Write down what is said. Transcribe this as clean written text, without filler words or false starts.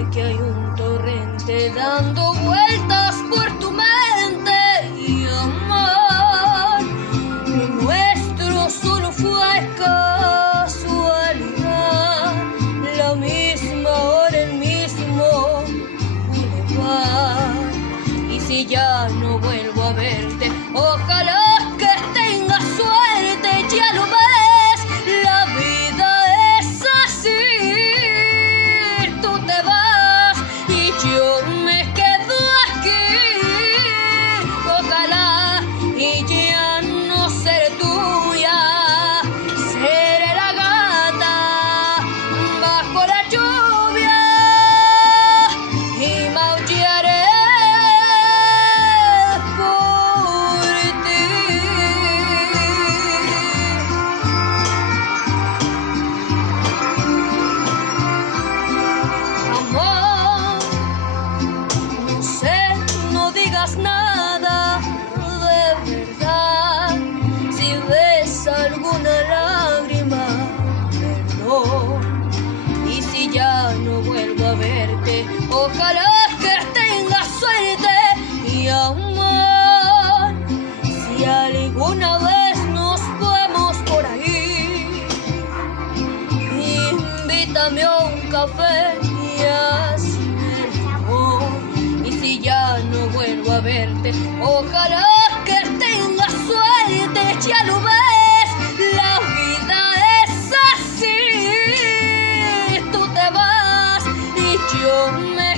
sé que hay un torrente dando vueltas por tu mente y amor. Lo nuestro solo fue casualidad, la misma hora, el mismo lugar. Y si ya no vuelvo a verte, ojalá que tengas suerte, ya lo ves. La vida es así, tú te vas y yo me quedo aquí. Ojalá y ya no seré tuya, seré la gata bajo la lluvia y maullaré por ti. Amor, no sé, no digas nada de verdad. Si ves alguna lágrima, perdón. Y si ya no vuelvo a verte, ojalá que tengas suerte y amor. Si alguna vez nos vemos por ahí, invítame a un café y hazme el favor. Y si ya no vuelvo a verte, ojalá que tengas suerte, ya lo ves. La vida es así, tú te vas y yo me